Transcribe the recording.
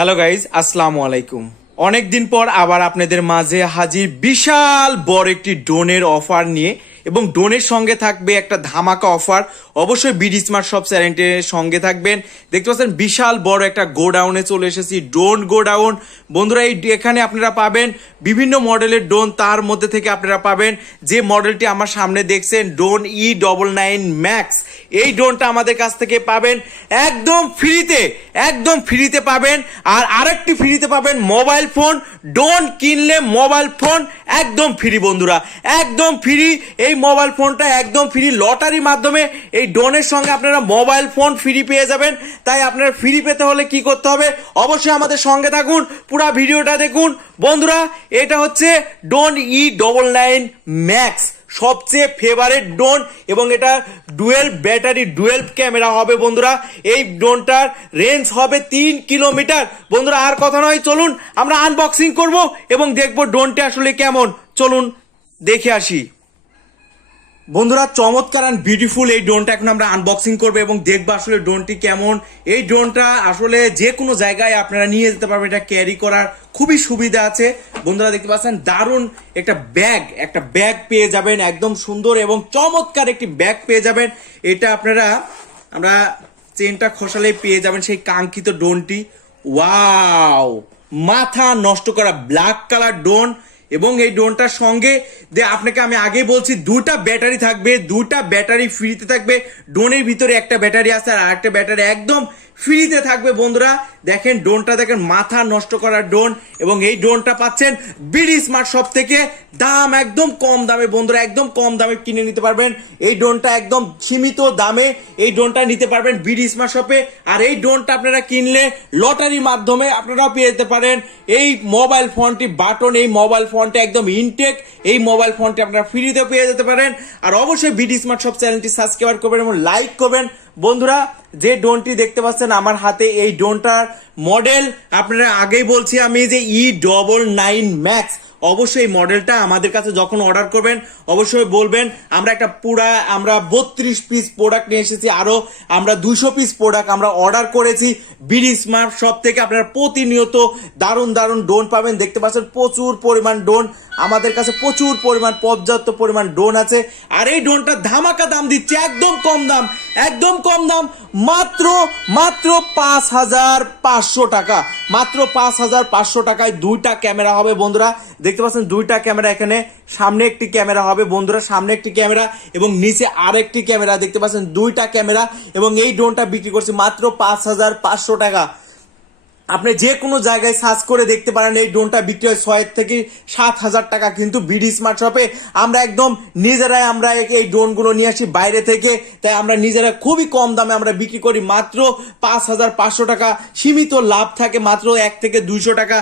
Hello guys আসসালামু আলাইকুম অনেকদিন পর আবার আপনাদের মাঝে হাজির বিশাল বড় একটি ড্রোনের অফার নিয়ে এবং ড্রোনের সঙ্গে থাকবে একটা ধামাকা অফার। অবশ্যই বিডি স্মার্ট সব চ্যানেলের সঙ্গে থাকবেন। দেখতে পাচ্ছেন বিশাল বড় একটা গোডাউনে চলে এসেছি, ড্রোন গোডাউন। বন্ধুরা, এই এখানে আপনারা পাবেন বিভিন্ন মডেলের ড্রোন, তার মধ্যে থেকে আপনারা পাবেন যে মডেলটি আমার সামনে দেখছেন, drone E double nine max এই ড্রোনটা আমাদের কাছ থেকে পাবেন একদম ফ্রিতে একদম ফ্রিতে পাবেন। আর আরেকটি ফ্রিতে পাবেন মোবাইল ফোন ড্রোন কিনলে মোবাইল ফোন একদম ফ্রি বন্ধুরা। একদম ফ্রি এই মোবাইল ফোনটা একদম ফ্রি লটারির মাধ্যমে এই ডোনের সঙ্গে আপনারা মোবাইল ফোন ফ্রি পেয়ে যাবেন। তাই আপনারা ফ্রি পেতে হলে কি করতে হবে? অবশ্যই আমাদের সঙ্গে থাকুন, পুরো ভিডিওটা দেখুন। বন্ধুরা, এটা হচ্ছে drone E double nine max সবচেয়ে ফেভারেট ড্রোন এবং এটা ডুয়েল ব্যাটারি ডুয়েল ক্যামেরা হবে বন্ধুরা। এই ড্রোনটার রেঞ্জ হবে তিন কিলোমিটার বন্ধুরা, আর কথা নয়, চলুন আমরা আনবক্সিং করব এবং দেখব ড্রোনটা আসলে কেমন। চলুন, দেখে আসি। বন্ধুরা, চমৎকার অ্যান্ড বিউটিফুল এই ড্রোনটা এখন আমরা আনবক্সিং করব এবং দেখব আসলে ড্রোনটি কেমন। এই ড্রোনটা আসলে যে কোনো জায়গায় আপনারা নিয়ে যেতে পারবেন, এটা ক্যারি করার খুবই সুবিধা আছে। বন্ধুরা, দেখতে পাচ্ছেন, দারুণ একটা ব্যাগ একটা ব্যাগ পেয়ে যাবেন, একদম সুন্দর এবং চমৎকার একটি ব্যাগ পেয়ে যাবেন। এটা আপনারা, আমরা চেনটা খসালেই পেয়ে যাবেন সেই কাঙ্ক্ষিত ড্রোনটি ওয়াও মাথা নষ্ট করা ব্ল্যাক কালার ড্রোন এবং এই ড্রোনটার সঙ্গে যে আপনাকে আমি আগে বলছি, দুটা ব্যাটারি থাকবে, দুটা ব্যাটারি ফ্রিতে থাকবে। ড্রোনের ভিতরে একটা ব্যাটারি আছে আর একটা ব্যাটারি একদম ফ্রিতে থাকবে বন্ধুরা। দেখেন ড্রোনটা, দেখেন মাথা নষ্ট করার ড্রোন এবং এই ড্রোনটা পাচ্ছেন বিডি স্মার্ট শপ থেকে। দাম একদম কম দামে বন্ধুরা, একদম কম দামে কিনে নিতে পারবেন। এই ড্রোনটা একদম সীমিত দামে এই ড্রোনটা নিতে পারবেন বিডি স্মার্ট শপে। আর এই ড্রোনটা আপনারা কিনলে লটারির মাধ্যমে আপনারাও পেয়ে যেতে পারেন। এই মোবাইল ফোনটি বাটন, এই মোবাইল ফোনটা একদম ইনটেক, এই মোবাইল ফোনটি আপনারা ফ্রিতে পেয়ে যেতে পারেন। আর অবশ্যই বিডি স্মার্ট শপ চ্যানেলটি সাবস্ক্রাইব করবেন এবং লাইক করবেন। বন্ধুরা যে ড্রোনটি দেখতে পাচ্ছেন আমার হাতে এই ড্রোনটার মডেল, আপনারা আগেই বলছি আমি যে ই ডবল নাইন ম্যাক্স অবশ্যই মডেলটা আমাদের কাছে যখন অর্ডার করবেন, অবশ্যই বলবেন, আমরা একটা পুরা, আমরা বত্রিশ পিস প্রোডাক্ট নিয়ে এসেছি, আরও আমরা দুশো পিস প্রোডাক্ট আমরা অর্ডার করেছি, বিডি স্মার্ট সব থেকে আপনারা প্রতিনিয়ত দারুণ দারুণ ডোন পাবেন, দেখতে পাচ্ছেন প্রচুর পরিমাণ ডোন আমাদের কাছে প্রচুর পরিমাণ পর্যাপ্ত পরিমাণ ড্রোন আছে, আর এই ড্রোনটা ধামাকা দাম দিচ্ছে, একদম কম দাম, একদম কম দাম, মাত্র মাত্র পাঁচ হাজার পাঁচশো টাকা। মাত্র পাঁচ হাজার পাঁচশো টাকায় দুইটা ক্যামেরা হবে বন্ধুরা। দেখতে পাচ্ছেন দুইটা ক্যামেরা এখানে। সামনে একটি ক্যামেরা হবে বন্ধুরা, সামনে একটি ক্যামেরা এবং নিচে আরেকটি ক্যামেরা। দেখতে পাচ্ছেন দুইটা ক্যামেরা এবং এই ড্রোনটা বিক্রি করছে মাত্র পাঁচ হাজার পাঁচশো টাকা। আপনি যে কোনো জায়গায় সার্চ করে দেখতে পারেন এই ড্রোনটা বিক্রি হয় ছয় থেকে সাত হাজার টাকা কিন্তু বিডি স্মার্ট শপে আমরা একদম নিজেরাই আমরা এই ড্রোনগুলো নিয়ে আসি বাইরে থেকে। তাই আমরা নিজেরা খুবই কম দামে আমরা বিক্রি করি। মাত্র পাঁচ হাজার পাঁচশো টাকা। সীমিত লাভ থাকে মাত্র এক থেকে দুইশো টাকা।